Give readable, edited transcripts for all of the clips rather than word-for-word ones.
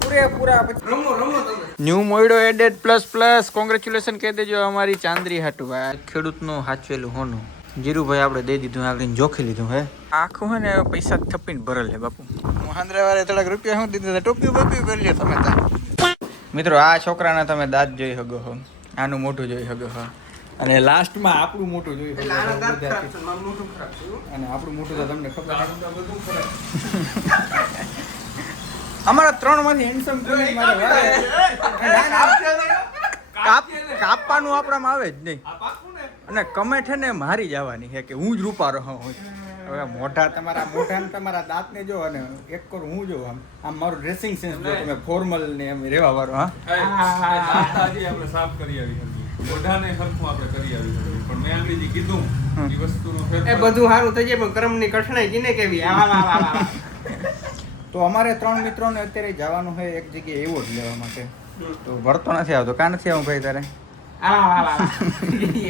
પૂરેપૂરા new મોઈડો added plus congratulation કહી દેજો અમારી ચાંદરી હાટુ ભાઈ ખેડૂતનું હાચવેલું હોનું જીરુભાઈ આપણે દઈ દીધું આગળ જોખી લીધું હે આખું હે ને પૈસા થપીને ભરેલ હે બાપુ હું હાંદ્રેવારે થોડાક રૂપિયા શું દીધા ટોપી બોપી કરી લ્યો તમે તા મિત્રો આ છોકરાના તમે દાંત જોઈ શકો છો આનું મોઢું જોઈ શકો છો અને લાસ્ટમાં આપણું મોટું જોઈ શકો અને આપણું મોટું તો તમને ખબર અમારા 3 માંથી હેન્ડસમ કાપવાનું આપણામાં આવે જ નહીં અને કમેન્ટ છે ને મારી જવાની છે કે હું જ રૂપા રહો હવે મોઢા તમારા દાંતને જો અને એક કરું હું જો આમ મારું ડ્રેસિંગ સેન્સ જો તમે ફોર્મલ ને એમ રહેવા વાળો આપણે સાફ કરી આવી મોઢાને સરખું આપણે કરી આવી પણ મેં આંગળીથી કીધું એ વસ્તુનો ફેર એ બધું સારું થઈ જાય પણ કર્મની કઠણાઈ જીને કેવી તો અમારે 3 મિત્રોને અત્યારે જવાનું છે એક જગ્યાએ એવોર્ડ લેવા માટે તો ભરતો નથી આવતો કાં નથી આવું ભાઈ તારે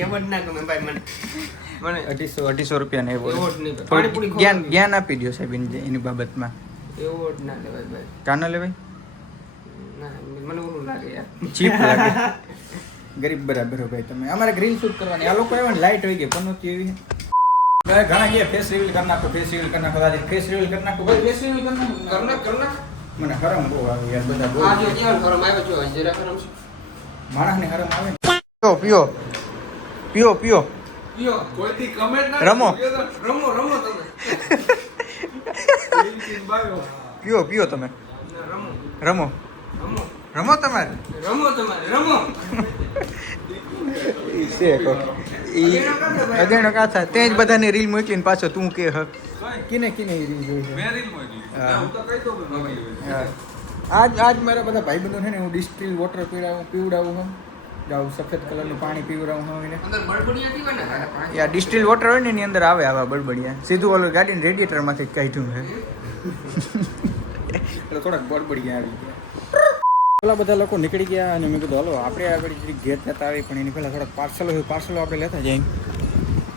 એવોર્ડ ના ગમે ભાઈ મને 250 રૂપિયાનો એવોર્ડ જ્ઞાન આપી દો સાહેબ એની બાબતમાં એવોર્ડ ના લેવાય ભાઈ કાં ન લેવાય ના મને ઓલું લાગે યાર ચીપ લાગે ગરીબ બરાબર હો ભાઈ તમે અમારે ગ્રીન શૂટ કરવાની આ લોકો આવ્યા ને લાઈટ હોય ગઈ પનોતી એવી ઘણા ગયા ફેસ રિવીલ કરી નાખો ફેસ રિવીલ કરી નાખો ફેસ રિવીલ કરી નાખો ભાઈ ફેસ રિવીલ કરી નાખો મને હરમ બહુ આવે યાર બધા બહુ આ જો કેવું હરમ આવ્યો જો જરા હરમ છે માણસને હરમ આવે પીઓ પીઓ પીઓ યો કોઈથી કમેન્ટ ના રમો રમો તમે પીઓ પીઓ તમે રમો રમો તમારે રમો છે અદેણો કાથા તે જ બધાને રીલ મૂકીને પાછો તું કે હ કિને રીલ જોઈ મેં રીલ મોકલી હું તો કહી દઉં કે નવી આજ મારા બધા ભાઈબંધો છે ને હું ડિસ્ટિલ વોટર પીવડાવું હું જાઉં સફેદ કલરનું પાણી પીવડાવું હું એને અંદર બળબડિયા પીવા ને પાણી યા ડિસ્ટિલ વોટર હોય ને એની અંદર આવે આવા બળબડિયા સીધું ઓલું ગાડીને રેડિએટરમાંથી જ કાઢ્યું છે એટલે થોડાક બળબડિયા આવી ગયા પેલા બધા લોકો નીકળી ગયા અને મેં કીધું હલો આપણે આગળ જરી ઘેર જતા આવી પણ એની પહેલાં થોડાક પાર્સલો આપણે લેતા જઈએ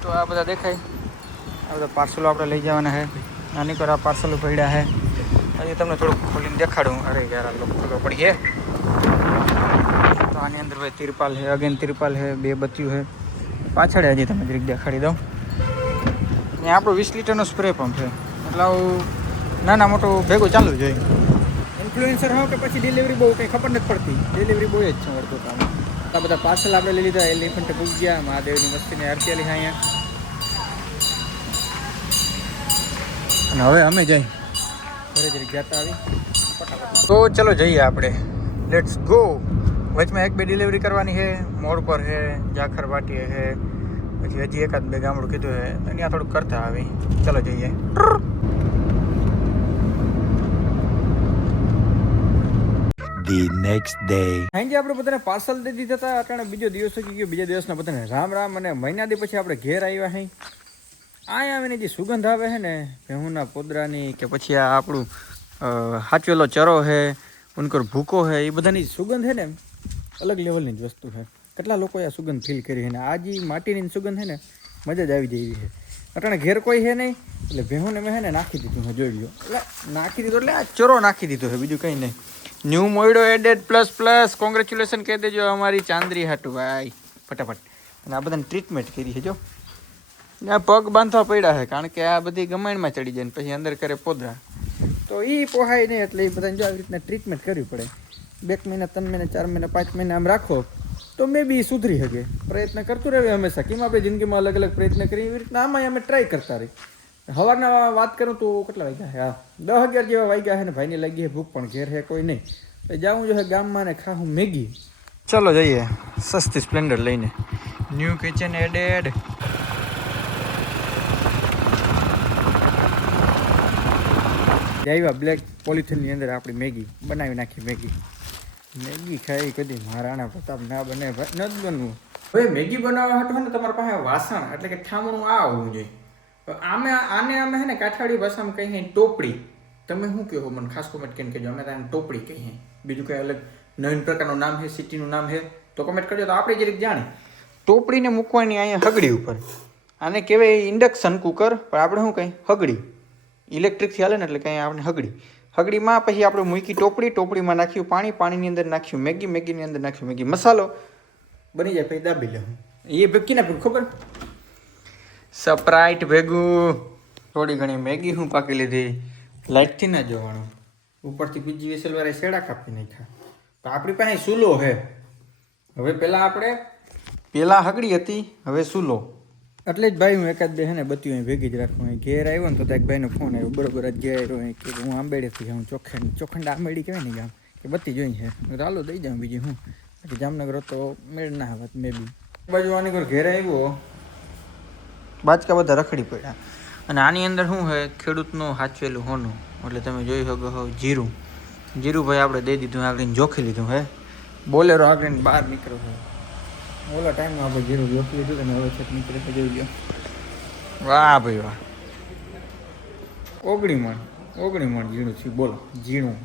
તો આ બધા દેખાય આ બધા પાર્સલો આપણે લઈ જવાના છે આની પર આ પાર્સલો પડ્યા છે હજી તમને થોડુંક ખોલીને દેખાડું અરે યાર આ લોકો ખબર પડી છે તો આની અંદર ભાઈ તિરપાલ છે અગેન તિરપાલ છે 2 બત્તીઓ છે પાછળ હજી તમે જરીક દેખાડી દઉં ને આપણું 20 લીટરનો સ્પ્રે પંપ છે એટલે આવું નાના મોટું ભેગું ચાલુ જોઈએ ઇન્ફ્લુએન્સર હો કે પછી ડિલિવરી બહુ કંઈ ખબર નથી પડતી ડિલિવરી બહુ જ છે મળતું કામ આ બધા પાર્સલ આપણે લઈ લીધા એલિફન્ટ પૂછ ગયા મહાદેવની મસ્તીની આરતી આલી અહીંયા અને હવે અમે જઈ ઘરે જરીક જતા આવી તો ચલો જઈએ આપણે લેટ્સ ગો વચમાં 1-2 ડિલિવરી કરવાની છે મોડ પર છે જાખર વાટીએ છે પછી હજી 1-2 ગામડું કીધું છે અહીંયા થોડુંક કરતા આવી ચલો જઈએ The next day. આજે આપણે બધાને પાર્સલ દઈ દીધા હતા અટાણે બીજો દિવસ થઈ ગયો બીજા દિવસના બધાને રામ રામ અને મહિના દી પછી આપણે ઘેર આવ્યા હઈ અહીંયા આવીને જે સુગંધ આવે છે ને ભેહુના પોદરાની કે પછી આ આપણું હાચવેલો ચરો છે ઉનકર ભૂકો છે એ બધાની સુગંધ છે ને અલગ લેવલની જ વસ્તુ છે કેટલા લોકોએ આ સુગંધ ફીલ કરી છે ને આ જે માટીની સુગંધ છે ને મજા જ આવી જાય છે અટાણે ઘેર કોઈ છે નહીં એટલે ભેહુને મેં છે ને નાખી દીધું મેં જોઈ લ્યો એટલે નાખી દીધું એટલે આ ચરો નાખી દીધો છે બીજું કંઈ નહીં ન્યૂ મોઈડો એડેડ પ્લસ કોંગ્રેચ્યુલેશન કહી દેજો અમારી ચાંદરી હાટુ ભાઈ ફટાફટ અને આ બધાને ટ્રીટમેન્ટ કરી છે જો આ પગ બાંધવા પડ્યા છે કારણ કે આ બધી ગમાણમાં ચડી જાય ને પછી અંદર કરે પોદરા તો એ પોહાય નહીં એટલે એ બધાને જો આવી રીતના ટ્રીટમેન્ટ કરવી પડે 2 મહિના 3 મહિના 4 મહિના 5 મહિના આમ રાખો તો મે બી સુધરી શકે પ્રયત્ન કરતું રહેવું હંમેશા કેમ આપણે જિંદગીમાં અલગ અલગ પ્રયત્ન કરીએ એવી રીતના આમાં અમે ટ્રાય કરતા રહી સવારના વાત કરું તો કેટલા વાગ્યા છે 10-11 જેવા વાગ્યા છે ને ભાઈને લાગી છે ભૂખ પણ ઘેર છે કોઈ નહીં તો જાઉં જો ગામમાં ને ખાવું મેગી ચલો જઈએ સસ્તી સ્પ્લેન્ડર લઈને ન્યૂ કિચન એડેડ આવ્યા બ્લેક પોલિથીનની અંદર આપણી મેગી બનાવી નાખી મેગી ખાઈ કદી મહારાણા પ્રતાપ ના બને ભાઈ ન જ બનવું હવે મેગી બનાવવા હાટું ને તમારા પાસે વાસણ એટલે કે ઠામણું આ હોવું જોઈએ આને અમે હે ને કાઠિયાવાડી ભાષામાં કહીએ ટોપડી તમે શું કહો મને ખાસ કોમેન્ટ કરીને કહેજો અમે ત્યાં ટોપડી કહીએ બીજું કંઈ અલગ નવીન પ્રકારનું નામ છે સિટીનું નામ છે તો કમેન્ટ કરજો તો આપણે જરીક જાણે ટોપડીને મૂકવાની અહીંયા હગડી ઉપર આને કહેવાય ઇન્ડક્શન કુકર પણ આપણે શું કંઈ હગડી ઇલેક્ટ્રિકથી હાલે ને એટલે કંઈ આપણે હગડી હગડીમાં પછી આપણે મૂકી ટોપડીમાં નાખ્યું પાણીની અંદર નાખ્યું મેગીની અંદર નાખ્યું મેગી મસાલો બની જાય પછી દાબી લેવું એ ભેગી ના ખબર સ્પ્રાઇટ ભેગું થોડી ઘણી મેગી હું પાકી લીધી લાઇટથી ના જોવાનું ઉપરથી પીજી વિસલ વાળા શેડા કાપી નાખ્યા તો આપણી પાસે સૂલો છે હવે પેલા હગડી હતી હવે સૂલો એટલે જ ભાઈ હું એકાદ બે હે ને બત્યું અહીં ભેગી જ રાખું ઘેર આવ્યો ને તો એક ભાઈનો ફોન આવ્યો બરોબર જ ઘેર આવ્યો કે હું આંબેડેથી જાઉં ચોખંડા આંબેડી કહેવાય ને ગામ કે બત્તી જોઈ છે ચાલો દઈ જાઉં બીજી હું જામનગર તો મેળ ના આવત મે બી બાજુ આની ઘર ઘેર આવ્યો બાચકા બધા રખડી પડ્યા અને આની અંદર શું છે ખેડૂતનું સાચવેલું હોનું એટલે તમે જોઈ શકો જીરું ભાઈ આપણે દઈ દીધું આગળ જોખી લીધું હે બોલેરો આગળ બહાર નીકળ્યો છે ઓલા ટાઈમમાં આપણે જીરું જોખી લીધું અને હવે છેક નીકળે તો જોઈ ગયો વાહ ભાઈ વાહ 19 મણ જીણું છે બોલો જીણું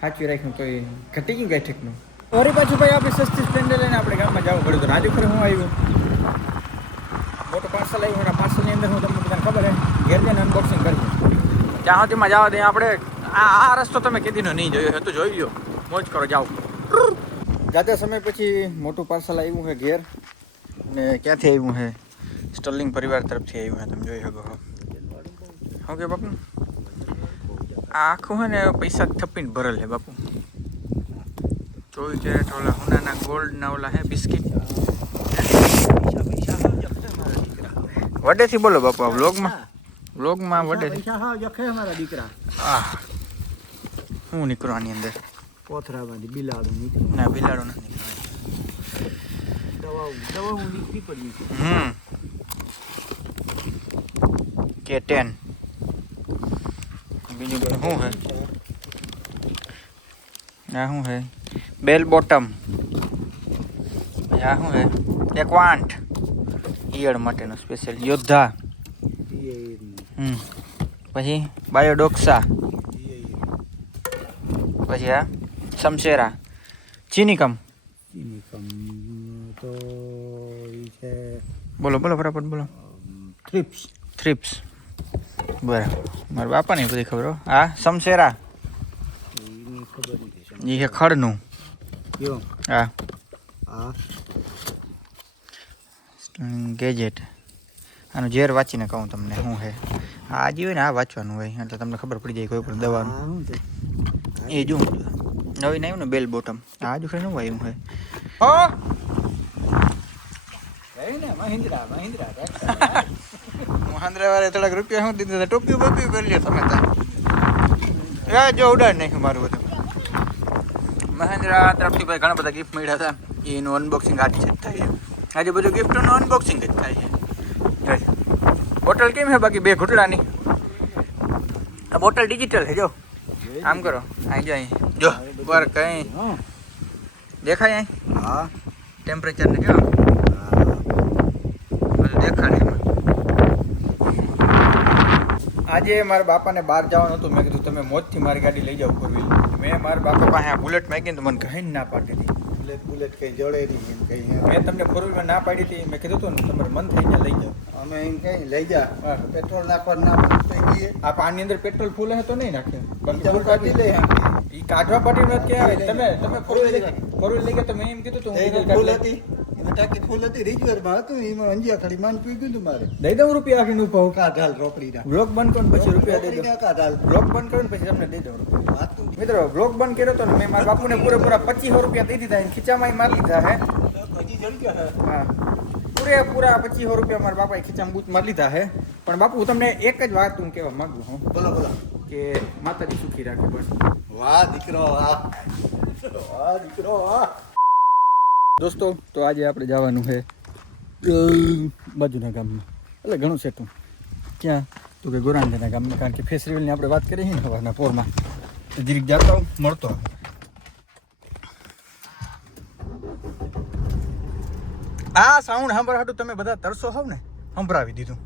સાચવી રાખ્યું તો એ ઘટી ગયું કઈ ઠીકનું વળી પાછું ભાઈ આપણે સસ્તી સ્પ્લેન્ડર લઈને આપણે ગામમાં જવું પડ્યું હતું રાજુ ખરે હું આવ્યું મોટું પાર્સલ આવ્યું એના પાર્સલની અંદર હું તમને બધાને ખબર હે ઘેર જઈને અનબોક્સિંગ કરીએ જ્યાં સુધીમાં જવા દઈએ આપણે આ રસ્તો તમે કીધીનો નહીં જોયો તો જોઈ ગયો મોજ કરો જાઓ જાતે સમય પછી મોટું પાર્સલ આવ્યું છે ઘેર અને ક્યાંથી આવ્યું છે સ્ટર્લિંગ પરિવાર તરફથી આવ્યું છે તમે જોઈ શકો ઓકે બાપુ આ આખું છે ને પૈસા થપ્પીને ભરેલ છે બાપુ 24 કેરેટ ઓલા હુનાના ગોલ્ડના ઓલા હે બિસ્કિટ વડેથી બોલો બાપુ આ વ્લોગમાં વડેથી દીકરા હું નીકળો આની અંદર કોથરામાંથી બિલાડો નીકળ્યો ના બિલાડો નથી નીકળવાની દવા હું નીકળી પડી K10 બીજું બધું શું હે આ શું હે બેલ બોટમ આ શું હે એક્વાન્ટ ઈયળ માટેનો સ્પેશિયલ યોદ્ધા પછી બાયોડોક્સા પછી આ સમશેરા ચીનીકમ તો છે બોલો ફટાફટ બોલો થ્રિપ્સ બરાબર મારા બાપાને બધી ખબર હો આ સમશેરા એની ખબર નથી એ છે ખડનું હા ગેજેટ આનું ઝેર વાંચીને કહું તમને શું છે આ જે હોય ને આ વાંચવાનું હોય એટલે તમને ખબર પડી જાય કોઈ પણ દવાનું એ જો નવીન આવ્યું ને બેલ બોટમ આ જો શું આવ્યું છે મહિન્દ્રા વાળે થોડાક રૂપિયા શું દીધા ટોપી બોપી કરી લ્યો તમે ત્યાં જો ઉડાડ નાખ્યું મારું બધું મહિન્દ્રા તરફથી ભાઈ ઘણા બધા ગિફ્ટ મળ્યા હતા એનું અનબોક્સિંગ આજે જ થાય છે આજે બધું ગિફ્ટનું અનબોક્સિંગ જ થાય છે બોટલ કેમ છે બાકી 2 ઘૂંટડાની આ બોટલ ડિજિટલ છે જો આમ કરો અહીં જો અહીં જો પર કઈ દેખાય અહીં હા ટેમ્પરેચર ને જો બધું દેખાડે એમાં આજે મારા બાપાને બહાર જવાનું હતું મેં કીધું તમે મોજથી મારી ગાડી લઈ જાઓ 4 વ્હીલ મેં મારા બાપા પાસે આ બુલેટ માંગી તો મને કહીને ના પાડી દીધી બુલેટ કઈ જડે નહીં એમ કઈ મેં તમને 4 વ્હીલમાં ના પાડી હતી મેં કીધું હતું ને તમારે મન થઈ જાય લઈ જાઓ અમે એમ કઈ લઈ જા પેટ્રોલ નાખવા ના પડી ગઈ આ પાણી અંદર પેટ્રોલ ફૂલ હે તો નહીં નાખે બીજા કાઢી લે ઈ કાઢવા પાટી નથી કે આવે તમે 4 વ્હીલ લઈ ગયા તો મેં એમ કીધું તું ફૂલ હતી એમાં ટાંકી ફૂલ હતી રિઝર્વમાં હતું એમાં અંજિયા ખાલી માન પી ગયું તું મારે દઈ દઉં રૂપિયા આગળ ઉભા કાઢાલ રોકડી ના બ્લોગ બંધ કરો ને પછી રૂપિયા દઈ દો કાઢાલ બ્લોગ બંધ કરો ને પછી તમને દઈ દઉં વાતું મિત્રો બ્લોગ બંધ કર્યો તો ને મેં મારા બાપુને પૂરેપૂરા 2500 રૂપિયા દઈ દીધા ખીચામાં મારી લીધા હે હજી જડી ગયા હા પૂરેપૂરા 2500 રૂપિયા મારા બાપાએ ખીચામાં બૂચ મારી લીધા હે પણ બાપુ હું તમને એક જ વાત હું કહેવા માંગુ હું બોલો કે માતાજી સુખી રાખે બસ વાહ દીકરો વાહ દીકરો વાહ દોસ્તો તો આજે આપણે જવાનું છે બાજુના ગામમાં એટલે ઘણું સેટું ક્યાં તો કે ગોરાંધાના ગામમાં કારણ કે ફેસ્ટિવલની આપણે વાત કરીએ ને હવારના પોરમાં જીરીક જતો મળતો આ સાઉન્ડ સાંભળવા હાટું તમે બધા તરસો હોવ ને સંભળાવી દીધું